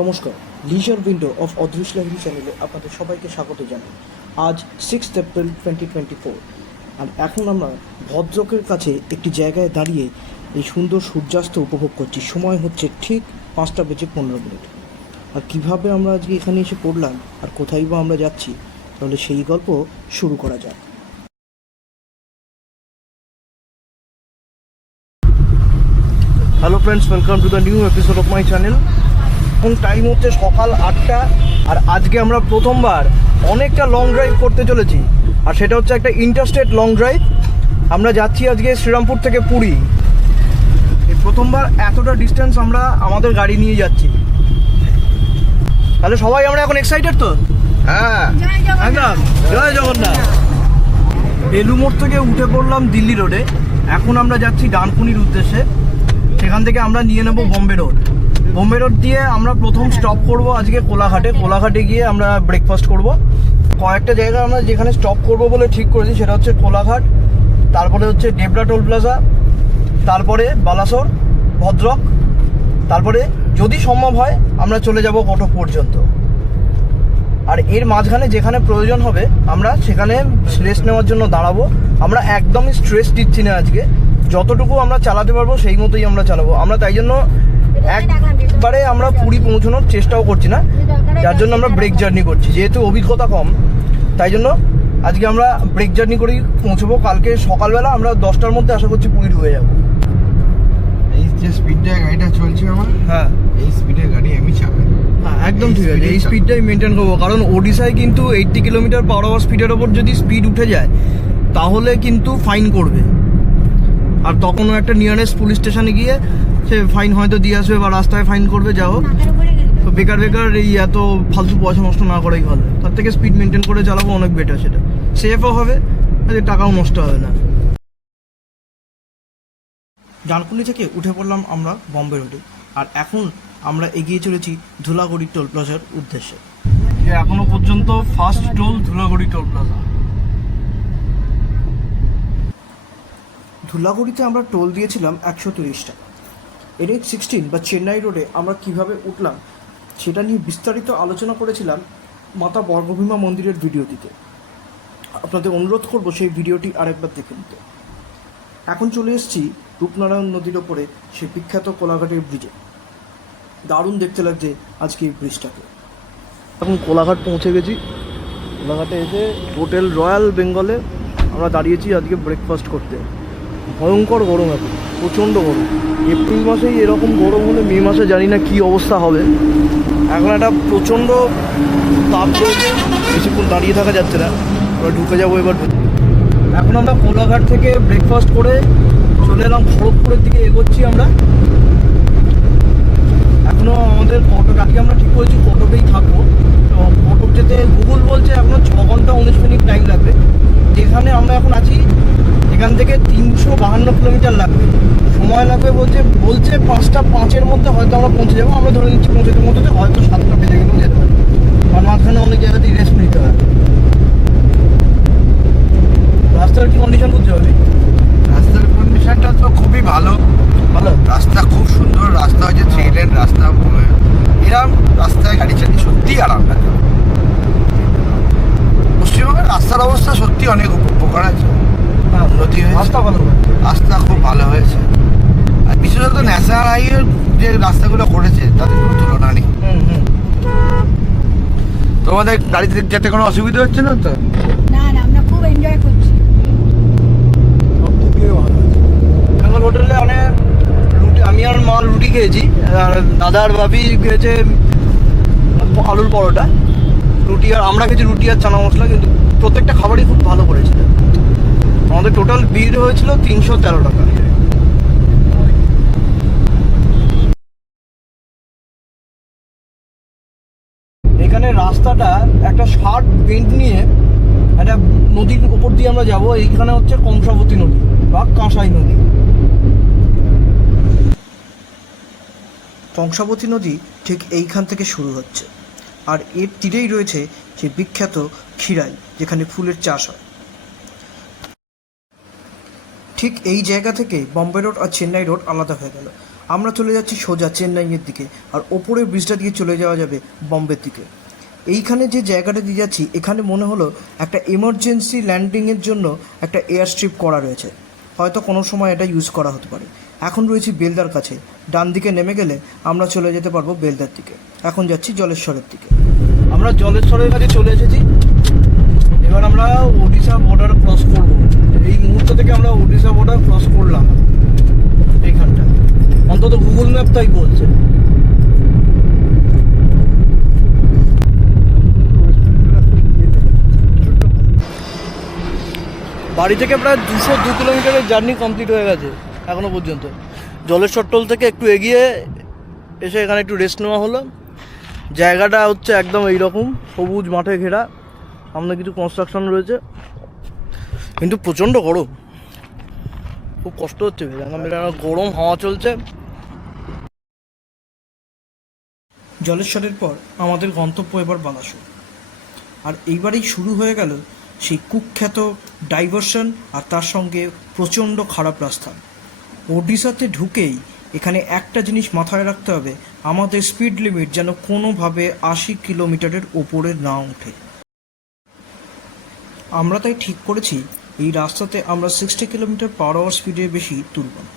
নমস্কার, লিজার window of অদৃশ লাহিড়ী চ্যানেলে আপনাদের সবাইকে স্বাগত জানাই। আজ 6 এপ্রিল 2024, আর এখন আমরা ভদ্রকের কাছে একটি জায়গায় দাঁড়িয়ে এই সুন্দর সূর্যাস্ত উপভোগ করছি। সময় হচ্ছে ঠিক 5:15। আর কীভাবে আমরা আজকে এখানে এসে পড়লাম আর কোথায় বা আমরা যাচ্ছি, তাহলে সেই গল্প শুরু করা যাক। Hello friends, welcome to the new episode of my channel. এখন টাইম হচ্ছে সকাল 8টা, আর আজকে আমরা প্রথমবার অনেকটা লং ড্রাইভ করতে চলেছি, আর সেটা হচ্ছে একটা ইন্টারস্টেট লং ড্রাইভ। আমরা যাচ্ছি আজকে শ্রীরামপুর থেকে পুরী। এই প্রথমবার এতটা ডিস্টেন্স আমরা আমাদের গাড়ি নিয়ে যাচ্ছি। তাহলে সবাই আমরা এখন এক্সাইটেড তো? হ্যাঁ, একদম জয় জগন্নাথ। বেলু মোড় থেকে উঠে পড়লাম দিল্লি রোডে। এখন আমরা যাচ্ছি ডানকুনির উদ্দেশ্যে। সেখান থেকে আমরা নিয়ে নেব বোম্বে রোড। বোম্বে রোড দিয়ে আমরা প্রথম স্টপ করব আজকে কোলাঘাটে। কোলাঘাটে গিয়ে আমরা ব্রেকফাস্ট করব। কয়েকটা জায়গা আমরা যেখানে স্টপ করব বলে ঠিক করেছি, সেটা হচ্ছে কোলাঘাট, তারপরে হচ্ছে ডেবরা টোল প্লাজা, তারপরে বালাসোর, ভদ্রক, তারপরে যদি সম্ভব হয় আমরা চলে যাব কটক পর্যন্ত। আর এর মাঝখানে যেখানে প্রয়োজন হবে আমরা সেখানে রেস্ট নেওয়ার জন্য দাঁড়াবো। আমরা একদমই স্ট্রেস দিচ্ছি না আজকে, যতটুকু আমরা চালাতে পারবো সেই মতোই আমরা চালাবো। আমরা তাই জন্য একবারে আমরা পুরী পৌঁছানোর চেষ্টাও করছি না, যার জন্য আমরা ব্রেক জার্নি করছি। যেহেতু অভিজ্ঞতা কম, তাই জন্য আজকে আমরা ব্রেক জার্নি করেই পৌঁছবো। কালকে সকালবেলা আমরা 10টার মধ্যে আশা করছি পুরী ঢুকে যাবো। এই যে স্পিডে গাড়িটা চলছে আমার, হ্যাঁ এই স্পিডে গাড়ি আমি চালাই। হ্যাঁ, একদম ঠিক আছে। এই স্পিডটাই মেনটেন করবো, কারণ ওডিশায় কিন্তু 80 কিলোমিটার/আওয়ার স্পিডের ওপর যদি স্পিড উঠে যায় তাহলে কিন্তু ফাইন করবে। আর তখনও একটা নিয়ারেস্ট পুলিশ স্টেশনে গিয়ে সে ফাইন হয়তো দিয়ে আসবে বা রাস্তায় ফাইন করবে। যাও, তো বেকার এই এত ফালতু পয়সা নষ্ট না করাই ভালো। তার থেকে স্পিড মেনটেন করে চালাবো, অনেক বেটার। সেটা সেফও হবে, টাকাও নষ্ট হবে না। ডানকুনি থেকে উঠে পড়লাম আমরা বম্বে রোডে, আর এখন আমরা এগিয়ে চলেছি ধুলাগড়ি টোল প্লাজার উদ্দেশ্যে। এখনো পর্যন্ত first toll Dhulagori toll plaza. ধুলাগড়িতে আমরা টোল দিয়েছিলাম 130 টাকা। NH-16 বা চেন্নাই রোডে আমরা কিভাবে উঠলাম সেটা নিয়ে বিস্তারিত আলোচনা করেছিলাম মাতা বর্গভীমা মন্দিরের ভিডিওটিতে। আপনাদের অনুরোধ করব সেই ভিডিওটি আরেকবার দেখে নিতে। এখন চলে এসেছি রূপনারায়ণ নদীর ওপরে সেই বিখ্যাত কোলাঘাটের ব্রিজে। দারুণ দেখতে লাগছে আজকে এই ব্রিজটাকে। এখন কোলাঘাট পৌঁছে গেছি। কোলাঘাটে এসে হোটেল রয়্যাল বেঙ্গলে আমরা দাঁড়িয়েছি আজকে ব্রেকফাস্ট করতে। ভয়ঙ্কর গরম, এখন প্রচণ্ড গরম। এপ্রিল মাসেই এরকম গরম হলে মে মাসে জানি না কী অবস্থা হবে। এখন একটা প্রচণ্ড তাপ চলছে, বেশিক্ষণ দাঁড়িয়ে থাকা যাচ্ছে না। আমরা ঢুকে যাবো এবার। এখন আমরা কোলাঘাট থেকে ব্রেকফাস্ট করে চলে এলাম খড়গপুরের দিকে এগোচ্ছি আমরা। এখনও আমাদের কটক, আগে আমরা ঠিক করেছি কটকেই থাকবো। তো কটক যেতে গুগল বলছে এখনও 6 ঘন্টা 19 মিনিট টাইম লাগবে। যেখানে আমরা এখন আছি এখান থেকে 352 কিলোমিটার লাগবে, সময় লাগবে বলছে 5টা 5-এর মধ্যে হয়তো আমরা পৌঁছে যাবো। আমরা ধরে নিচ্ছি পৌঁছতে হয়তো 7টা বেজে গেলেও যেতে পারি, কারণ মাঝখানে অনেক জায়গাতেই রেস্ট নিতে হয়। রাস্তার কি কন্ডিশন বুঝতে হবে? রাস্তার কন্ডিশনটা তো খুবই ভালো। রাস্তা খুব সুন্দর রাস্তা হয়েছে, 3 লেন রাস্তা। এরকম রাস্তায় গাড়ি চালিয়ে সত্যিই আরাম লাগে। পশ্চিমবঙ্গের রাস্তার অবস্থা সত্যি অনেক উপকার আছে, উন্নতি হয়েছে, রাস্তা খুব ভালো হয়েছে। আর বিশেষত ন্যাশনাল হাইওয়ে যে রাস্তাগুলো করেছে তাদের কোনো তুলনা নেই। তোমাদের গাড়িতে যেতে কোনো অসুবিধা হচ্ছে না তো? না, আমরা খুব এনজয় করছি। বেঙ্গল হোটেলে অনেক রুটি, আমি আর মা রুটি খেয়েছি, আর দাদা আর ভাবি খেয়েছে আলুর পরোটা। রুটি আর আমরা খেয়েছি রুটি আর চানা মশলা, কিন্তু প্রত্যেকটা খাবারই খুব ভালো করেছিল। আমাদের টোটাল বিল হয়েছিল 313 টাকা। এখানে রাস্তাটা একটা শার্প বেন্ড নিয়ে একটা নদীর উপর দিয়ে আমরা যাব। এইখানে হচ্ছে কংসাবতী নদী বা কাঁসাই নদী। কংসাবতী নদী ঠিক এইখান থেকে শুরু হচ্ছে, আর এর তীরেই রয়েছে সেই বিখ্যাত ক্ষীরাই, যেখানে ফুলের চাষ হয়। ঠিক এই জায়গা থেকে বম্বে রোড আর চেন্নাই রোড আলাদা হয়ে গেল। আমরা চলে যাচ্ছি সোজা চেন্নাইয়ের দিকে, আর ওপরের ব্রিজটা দিয়ে চলে যাওয়া যাবে বম্বের দিকে। এইখানে যে জায়গাটা দিয়ে যাচ্ছি, এখানে মনে হলো একটা এমার্জেন্সি ল্যান্ডিংয়ের জন্য একটা এয়ার স্ট্রিপ করা রয়েছে, হয়তো কোনো সময় এটা ইউজ করা হতে পারে। এখন রয়েছি বেলদার কাছে, ডান দিকে নেমে গেলে আমরা চলে যেতে পারবো বেলদার দিকে। এখন যাচ্ছি জলেশ্বরের দিকে। আমরা জলেশ্বরের কাছে চলে এসেছি, এবার আমরা ওড়িশা বর্ডার ক্রস করব। এই মুহূর্ত থেকে আমরা ওড়িশা বর্ডার ক্রস করলাম এইখানটা, অন্তত গুগল ম্যাপ তাই বলছে। বাড়ি থেকে প্রায় 202 কিলোমিটারের জার্নি কমপ্লিট হয়ে গেছে এখনো পর্যন্ত। জলেশ্বর টোল থেকে একটু এগিয়ে এসে এখানে একটু রেস্ট নেওয়া হলো। জায়গাটা হচ্ছে একদম এইরকম সবুজ মাঠে ঘেরা, সামনে কিছু কনস্ট্রাকশন রয়েছে, কিন্তু প্রচণ্ড গরম, খুব কষ্ট হচ্ছে। গরম হাওয়া চলছে। জলেশ্বরের পর আমাদের গন্তব্য এবার বালাসোর, আর এইবারেই শুরু হয়ে গেল সেই কুখ্যাত ডাইভারশন আর তার সঙ্গে প্রচণ্ড খারাপ রাস্তা। ওড়িশাতে ঢুকেই এখানে একটা জিনিস মাথায় রাখতে হবে, আমাদের স্পিড লিমিট যেন কোনোভাবে 80 কিলোমিটারের ওপরে না ওঠে। আমরা তাই ঠিক করেছি এই রাস্তাতে আমরা 60 কিলোমিটার পার আওয়ার স্পিডের বেশি তুলব না।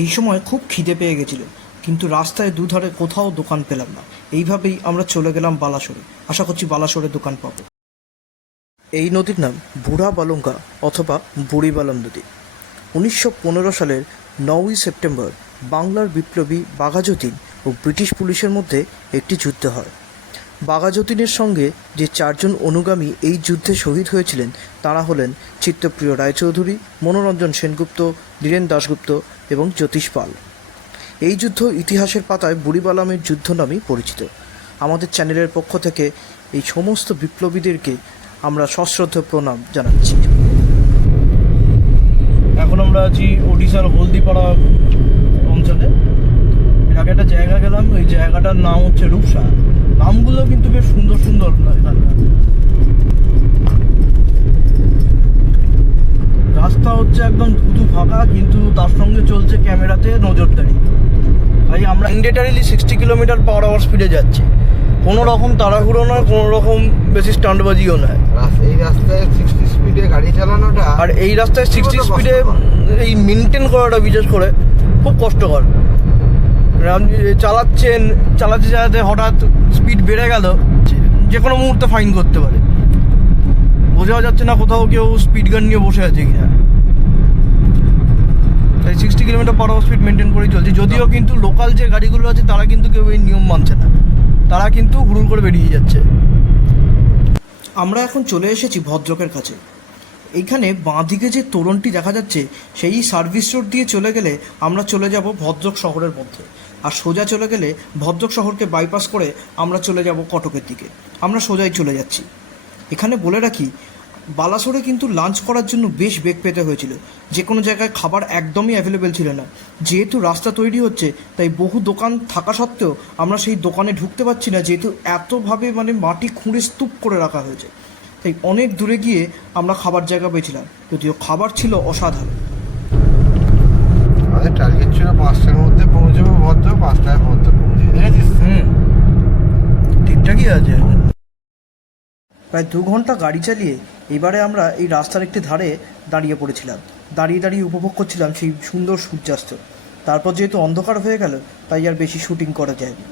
এই সময় খুব খিদে পেয়ে গেছিল, কিন্তু রাস্তায় দুধারে কোথাও দোকান পেলাম না। এইভাবেই আমরা চলে গেলাম বালাসোরে। আশা করছি বালাসোরে দোকান পাবো। এই নদীর নাম বুড়া বালুঙ্গা অথবা বুড়িবালাম নদী। 1915 সালের 9ই সেপ্টেম্বর বাংলার বিপ্লবী বাঘাযতীন ও ব্রিটিশ পুলিশের মধ্যে একটি যুদ্ধ হয়। বাঘাযতীনের সঙ্গে যে 4 জন অনুগামী এই যুদ্ধে শহীদ হয়েছিলেন তারা হলেন চিত্তপ্রিয় রায়চৌধুরী, মনোরঞ্জন সেনগুপ্ত, ধীরেন দাশগুপ্ত এবং জ্যোতিষ পাল। এই যুদ্ধ ইতিহাসের পাতায় বুড়িবালামের যুদ্ধ নামেই পরিচিত। আমাদের চ্যানেলের পক্ষ থেকে এই সমস্ত বিপ্লবীদেরকে আমরা সশ্রদ্ধ প্রণাম জানাচ্ছি। এখন আমরা আছি ওড়িশার হলদিপাড়া অঞ্চলে। এর আগে একটা জায়গা গেলাম, ওই জায়গাটার নাম হচ্ছে রূপসা। নামগুলো কিন্তু বেশ সুন্দর সুন্দর। রাস্তা হচ্ছে একদম ধুধু ফাঁকা, কিন্তু তার সঙ্গে চলছে ক্যামেরাতে নজরদারি। তাই আমরা ইন্ডিকেটারলি 60 কিলোমিটার পার আওয়ার স্পিডে যাচ্ছি। কোনো রকম তাড়াহুড়ো নয়, কোনো রকম বেশি স্টান্টবাজিও নয়। এই রাস্তায় 60 স্পিডে গাড়ি চালানোটা, আর এই রাস্তায় 60 স্পিডে এই মেনটেন করাটা বিশেষ করে খুব কষ্টকর। আপনি চালাতে চালাতে হঠাৎ স্পিড বেড়ে গেল, যে কোনো মুহূর্তে ফাইন করতে পারে। বোঝাও যাচ্ছে না কোথাও কেউ স্পিড গান নিয়ে বসে আছে কিনা। তাই 60 kilometre per hour speed maintain করেই চলছে। যদিও কিন্তু লোকাল যে গাড়িগুলো আছে তারা কিন্তু কেউ এই নিয়ম মানছে না, তারা কিন্তু হুড়ুর করে বেরিয়ে যাচ্ছে। আমরা এখন চলে এসেছি ভদ্রকের কাছে। এইখানে বাঁদিকে যে তোরণটি দেখা যাচ্ছে, সেই সার্ভিস রোড দিয়ে চলে গেলে আমরা চলে যাব ভদ্রক শহরের মধ্যে, আর সোজা চলে গেলে ভদ্রক শহরকে বাইপাস করে আমরা চলে যাব কটকের দিকে। আমরা সোজাই চলে যাচ্ছি। এখানে বলে রাখি, বালাসোরে কিন্তু লাঞ্চ করার জন্য বেশ বেগ পেতে হয়েছিল। যে কোনো জায়গায় খাবার একদমই অ্যাভেলেবেল ছিল না। যেহেতু রাস্তা তৈরি হচ্ছে, তাই বহু দোকান থাকা সত্ত্বেও আমরা সেই দোকানে ঢুকতে পারছি না, যেহেতু এতভাবে মাটি খুঁড়ে স্তূপ করে রাখা হয়েছে। তাই অনেক দূরে গিয়ে আমরা খাবার জায়গা পেয়েছিলাম, যদিও খাবার ছিল অসাধারণ। আমাদের টার্গেট ছিল 5টার মধ্যে পৌঁছবো ভদ্রক, 5টার মধ্যে পৌঁছে গেছিস। ঠিকঠাকই আছে। প্রায় 2 ঘন্টা গাড়ি চালিয়ে এবারে আমরা এই রাস্তার একটি ধারে দাঁড়িয়ে পড়েছিলাম। দাঁড়িয়ে দাঁড়িয়ে উপভোগ করছিলাম সেই সুন্দর সূর্যাস্ত। তারপর যেহেতু অন্ধকার হয়ে গেল, তাই আর বেশি শুটিং করা যায়নি।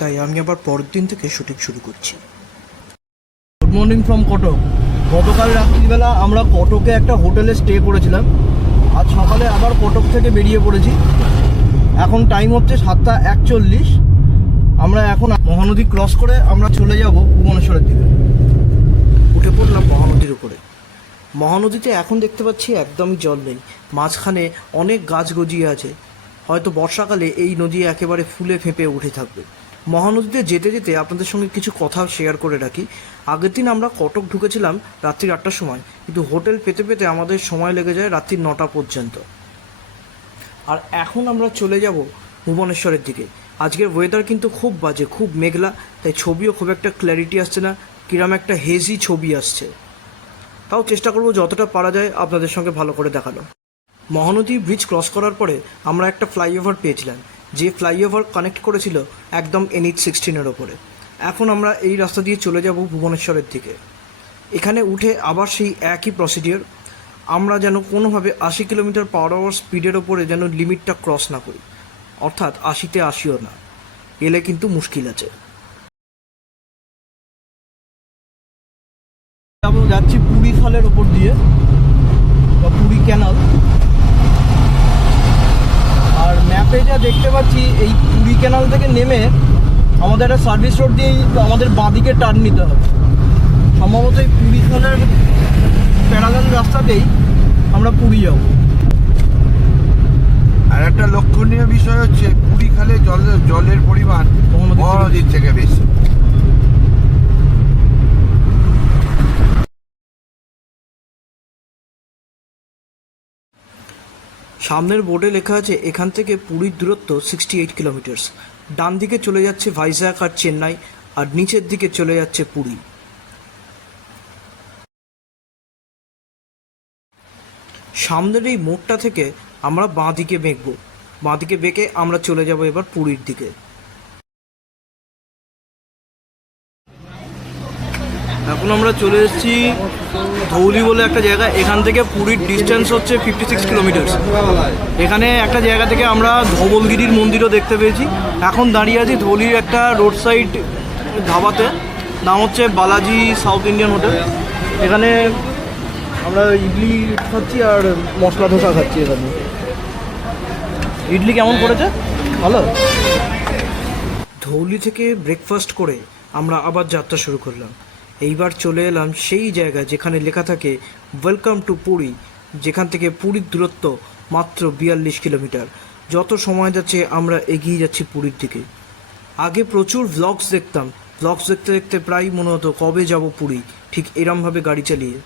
তাই আমি আবার পরের দিন থেকে শুটিং শুরু করছি। Good morning from Cuttack. গতকাল রাত্রিবেলা আমরা কটকে একটা হোটেলে স্টে করেছিলাম। আজ সকালে আবার কটক থেকে বেরিয়ে পড়েছি। এখন টাইম হচ্ছে 7:41। আমরা এখন মহানদী ক্রস করে আমরা চলে যাব ভুবনেশ্বরের দিকে। উঠে পড়লাম মহানদীর উপরে। মহানদীতে এখন দেখতে পাচ্ছি একদমই জল নেই, মাঝখানে অনেক গাছ গজিয়ে আছে। হয়তো বর্ষাকালে এই নদী একেবারে ফুলে ফেঁপে উঠে থাকবে। মহানদীতে যেতে যেতে আপনাদের সঙ্গে কিছু কথা শেয়ার করে রাখি। আগের দিন আমরা কটক ঢুকেছিলাম রাত্রি 8টার সময়, কিন্তু হোটেল পেতে পেতে আমাদের সময় লেগে যায় রাত্রি 9টা পর্যন্ত। আর এখন আমরা চলে যাব ভুবনেশ্বরের দিকে। আজকের ওয়েদার কিন্তু খুব বাজে, খুব মেঘলা, তাই ছবিও খুব একটা ক্ল্যারিটি আসছে না, কিরম একটা হেজি ছবি আসছে। তাও চেষ্টা করব যতটা পারা যায় আপনাদের সঙ্গে ভালো করে দেখানো। মহানদী ব্রিজ ক্রস করার পরে আমরা একটা ফ্লাইওভার পেয়েছিলাম, যে ফ্লাইওভার কানেক্ট করেছিল একদম NH-16 ওপরে। এখন আমরা এই রাস্তা দিয়ে চলে যাব ভুবনেশ্বরের দিকে। এখানে উঠে আবার সেই একই প্রসিডিওর, আমরা যেন কোনোভাবে 80 কিলোমিটার/আওয়ার স্পিডের ওপরে যেন লিমিটটা ক্রস না করি, অর্থাৎ 80-তে 80ও না, এলে কিন্তু মুশকিল আছে। যাচ্ছি পুরী খালের ওপর দিয়ে বা পুরী ক্যানাল। আর ম্যাপে যা দেখতে পাচ্ছি এই পুরী ক্যানাল থেকে নেমে আমাদের একটা সার্ভিস রোড দিয়েই আমাদের বাঁদিকে টার্ন নিতে হবে। সম্ভবত এই পুরী খালের প্যারালাল রাস্তাতেই আমরা পুরী যাব। আর একটা লক্ষণীয় বিষয় হচ্ছে পুরী খালে জলের পরিমাণ মহানদীর থেকে বেশি। সামনের বোর্ডে লেখা আছে এখান থেকে পুরীর দূরত্ব 68 কিলোমিটার্স। ডান দিকে চলে যাচ্ছে ভাইজ্যাক আর চেন্নাই, আর নিচের দিকে চলে যাচ্ছে পুরী। সামনের এই মোড়টা থেকে আমরা বাঁ দিকে বেঁকবো, বাঁ দিকে বেঁকে আমরা চলে যাব এবার পুরীর দিকে। এখন আমরা চলে এসেছি ধৌলি বলে একটা জায়গা। এখান থেকে পুরীর ডিস্টেন্স হচ্ছে 56 কিলোমিটার। এখানে একটা জায়গা থেকে আমরা ধবলগিরির মন্দিরও দেখতে পেয়েছি। এখন দাঁড়িয়ে আছি ধৌলির একটা রোড সাইড ধাবাতে, নাম হচ্ছে বালাজি সাউথ ইন্ডিয়ান হোটেল। এখানে আমরা ইডলি খাচ্ছি আর মশলা ধোসা খাচ্ছি। এখানে ইডলি কেমন করেছে? ভালো। ধৌলি থেকে ব্রেকফাস্ট করে আমরা আবার যাত্রা শুরু করলাম। এইবার চলে এলাম সেই জায়গায় যেখানে লেখা থাকে ওয়েলকাম টু পুরী, যেখান থেকে পুরীর দূরত্ব মাত্র 42 কিলোমিটার। যত সময় যাচ্ছে আমরা এগিয়ে যাচ্ছি পুরীর দিকে। আগে প্রচুর ভ্লগস দেখতাম, ভ্লগস দেখতে দেখতে প্রায় মনে হতো কবে যাব পুরী, ঠিক এরমভাবে গাড়ি চালিয়ে।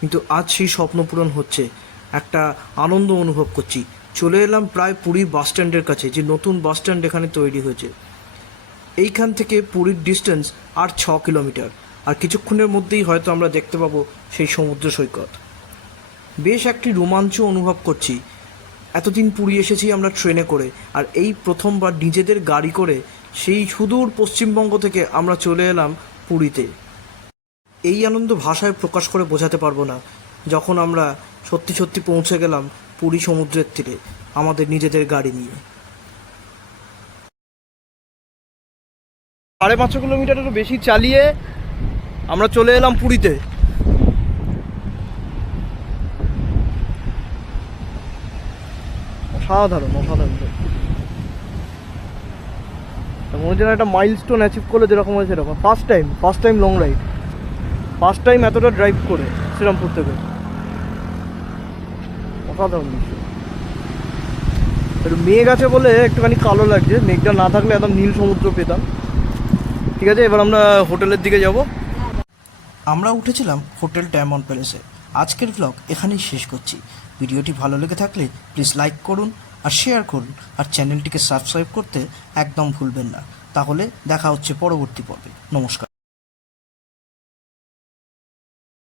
কিন্তু আজ সেই স্বপ্ন পূরণ হচ্ছে, একটা আনন্দ অনুভব করছি। চলে এলাম প্রায় পুরী বাস স্ট্যান্ডের কাছে, যে নতুন বাস স্ট্যান্ড এখানে তৈরি হয়েছে। এইখান থেকে পুরীর ডিস্টেন্স আর 6 কিলোমিটার। আর কিছুক্ষণের মধ্যেই হয়তো আমরা দেখতে পাবো সেই সমুদ্র সৈকত। বেশ একটি রোমাঞ্চ অনুভব করছি। এতদিন পুরী এসেছি আমরা ট্রেনে করে, আর এই প্রথমবার নিজেদের গাড়ি করে সেই সুদূর পশ্চিমবঙ্গ থেকে আমরা চলে এলাম পুরীতে। এই আনন্দ ভাষায় প্রকাশ করে বোঝাতে পারবো না, যখন আমরা সত্যি সত্যি পৌঁছে গেলাম পুরী সমুদ্রের তীরে আমাদের নিজেদের গাড়ি নিয়ে। 5.5 কিলোমিটারেরও বেশি চালিয়ে আমরা চলে এলাম পুরীতে। অসাধারণ অসাধারণ। মনে হচ্ছে একটা মাইলস্টোন অ্যাচিভ করলে যেরকম হয় সেরকম। First time long ride, first time এতটা ড্রাইভ করে শ্রীরামপুর থেকে। অসাধারণ দৃশ্য। একটু মেঘ আছে বলে একটুখানি কালো লাগছে, মেঘটা না থাকলে একদম নীল সমুদ্র পেতাম। ঠিক আছে, এবার আমরা হোটেলের দিকে যাব। আমরা উঠেছিলাম হোটেল ডায়মন্ড প্যালেসে। আজকের ব্লগ এখানেই শেষ করছি। ভিডিওটি ভালো লেগে থাকলে প্লিজ লাইক করুন আর শেয়ার করুন, আর চ্যানেলটিকে সাবস্ক্রাইব করতে একদম ভুলবেন না। তাহলে দেখা হচ্ছে পরবর্তী পর্বে। নমস্কার।